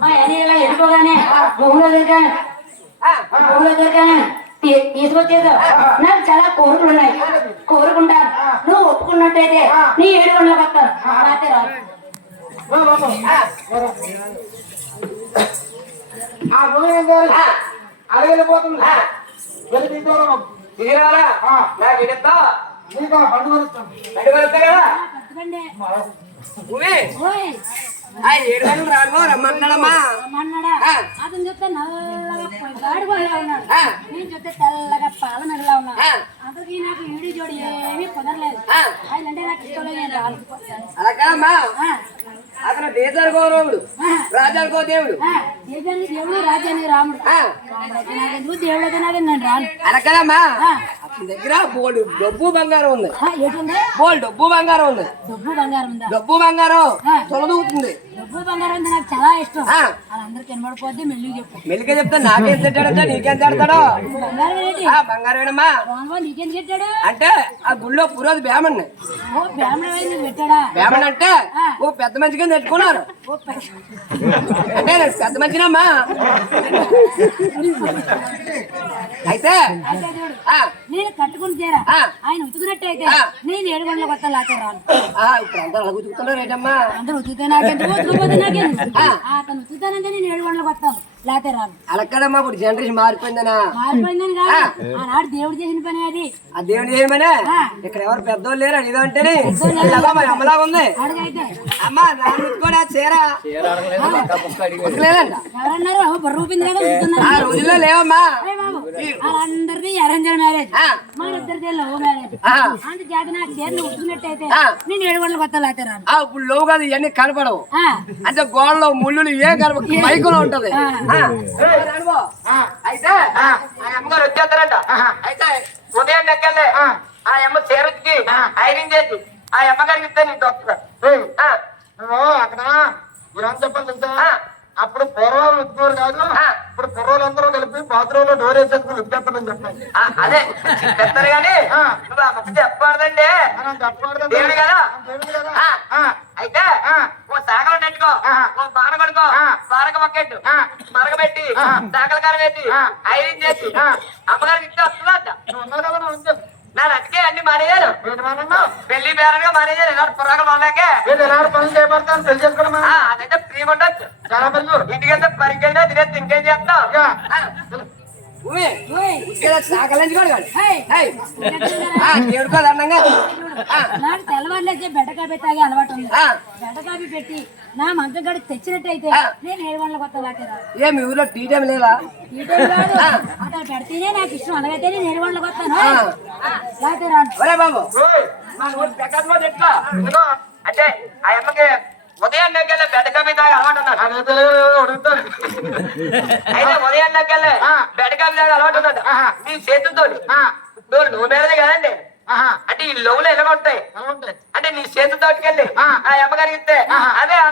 మా అని ఇలా వెళ్ళిపోగానే భూమిలో దొరికాను భూమిలో దొరికాను తీసుకొచ్చేసావు. నాకు చాలా కోరికలు ఉన్నాయి. కోరుకుంటాను. నువ్వు ఒప్పుకున్నట్టయితే నీ ఏడు గంటలకు వస్తాను రాత్రి రాదు ఆ. భూమి? అడగలిపోతుంది తీరాలా నాకు ఇడతా నీకు పండుగ కదా. ఉవి ఓయ్ ఆ ఏడు గంటలు రాను రమ్మన్నాడమ్మా రమ్మన్నాడా ఆ. అతను చూస్తే నల్లగా ఉన్నాడు. నేను చూస్తే తెల్లగా పాల మెడలా ఉన్నాడు ఆ. అతనికి నాకు ఈడి జోడి ఏమీ కుదరలేదు. ఆయన అంటే నాకు ఇష్టం అలా కాదమ్మా. అతను దేశానికో దేవుడు ఆ. రాజానికో దేవుడు. దేశానికి దేవుడు రాజ్యానికి రాముడు దేవుడు నాకు నేను రాను అలా కాదమ్మా దగ్గర బోల్డ్ డబ్బు బంగారం ఉంది. బోల్డ్ డబ్బు బంగారం ఉంది. డబ్బు బంగారం ఉందా? డబ్బు బంగారం. తొలదూగుతుంది డబ్బు బంగారం అంటే నాకు చాలా ఇష్టం. ఆ. వాళ్ళందరూ కనబడిపోద్ది మెల్లి చెప్పు. మెల్లిగా చెప్తా నాకేం తిట్టాడంటే నీకేం తిడతాడు? బంగారం ఏంటి? ఆ నీకేం చెప్పాడు అంటే ఆ గుళ్ళో పురోజు బ్యామణ్ణి ఓ బ్రాహ్మణ వైద్యుడు పెట్టాడా బ్యామణ్ అంటే ఓ పెద్ద మంచి కింద పెట్టుకున్నారు ఓ పెద్ద- అంటే పెద్ద మంచినమ్మా అయితే అయితే చూడు ఆ, నేను కట్టుకుని తీరా. ఆ. ఆయన ఉతుకున్నట్టయితే ఆ. నేను ఏడు గంటల కొత్త లాతే రాను. ఆ, ఇప్పుడు అందరూ అలా కూర్చుంటున్నారు ఏంటమ్మా? అందరూ ఉతుకుతే నాకెందుకు? ఉతుకుపోతే నాకెందుకు ఆ. ఆ, అతను ఉతుకుతానంటే నేను ఏడు గంటలకు వస్తాను లాతే రాను అలా కదమ్మా ఇప్పుడు జనరేషన్ మారిపోయిందనా? మారిపోయిందని కాదు. ఆనాడు దేవుడు చేసిన పని అది. ఆ దేవుని చేయమనే ఆ. ఇక్కడ ఎవరు పెద్దోళ్ళు లేరు? అడిదో అంటేనే. ఇలాగా మా అమ్మలా ఉంది. అమ్మా కూడా చీర. ఎవరన్నారు? అవ్వ బర్ర ఊపింది కదా ఆ ఉతుకుతున్నారు రోజుల్లో లేవమ్మా. వాళ్ళందరినీ అరేంజర్ మ్యారేజ్. మన ఇద్దరిదే లవ్ మ్యారేజ్. అంత చేత నాకు ఆ. నేను ఏడు గంటలకు వస్తా రాను. ఆ ఇప్పుడు లోవు కాదు ఇవన్నీ కనపడవు. అంటే గోడలో ముళ్ళులు ఏ కనప మైకులో ఉంటది. అయితే ఆ అమ్మగారు వచ్చేస్తారంట. అయితే ఉదయం లెక్కలే ఆ. అమ్మ చీరకి ఐరన్ చేసి ఆ అమ్మగారికి ఇస్తే నీకు వస్తుంది ఏయ్, ఆ. నువ్వు అక్కడ. ఏం చెప్పాలి తెలుసా? ఆ. అప్పుడు పూర్వం ఉద్యోగులు కాదు. ఇప్పుడు కుర్రోళ్ళందరూ కలిపి బాత్రూమ్లో డోర్ వేసేసుకుని ఉద్యోగం చెప్పండి ఆ, అదే చెప్తారు కానీ. నువ్వు ఆ మొక్క చెప్పకూడదండి దేవుడు కదా? అయితే ఆ. ఓ సాగలు నెట్టుకో. ఓ బాణ కొడుకో ఆ. బారక మొక్కెట్టు ఆ. మరగబెట్టి ఆ. సాగల కారం వేసి ఆ. ఐరన్ చేసి. అమ్మగారికి ఇస్తే వస్తుందంట. నా అన్ని మానేయారు? పెళ్ళి బేరంగా మానేయారు ఇలాంటి పురాగలు వాళ్ళకే ఏంటి ఎలాంటి పనులు చేయబడతాను పెళ్ళి చేసుకోవడం ఆ, అదైతే ఫ్రీ ఉండొచ్చు చాలా పనులు ఇంటికెళ్తే పరిగెళ్ళి తినే ఇంకేం చేస్తావు నాకు తెల్లవారులేసే బెడ్డ కాపీ తాగే అలవాటు ఉంది. పెట్టి నా మంచం గడి తెచ్చినట్టయితే. నేను ఏడు గంటల కొత్త లాటే రాను ఏ మీ ఊర్లో టీ టైం లేదా? ఈ టైం కాదు. అతను పెడితేనే నాకు ఇష్టం. అలాగైతే నేను ఏడు బాబు. ప్రకాశంలో చెట్లా ఇదిగో, అంటే ఆ అమ్మకి ఉదయం దగ్గర బెడ్ కమ్మి తాగి అలవాటు అడుగుతాను. అయితే ఉదయం దగ్గర ఆ. బెడ్ కమ్మి తాగి అలవాటు ఉన్నాడు. నీ చేతులతో నువ్వు నువ్వు మీదనే కదండి అంటే ఈ లోవులు ఎలా ఉంటాయి? అంటే నీ. ఆ అమ్మగారికి ఇస్తే ఆహా. అదే ఆ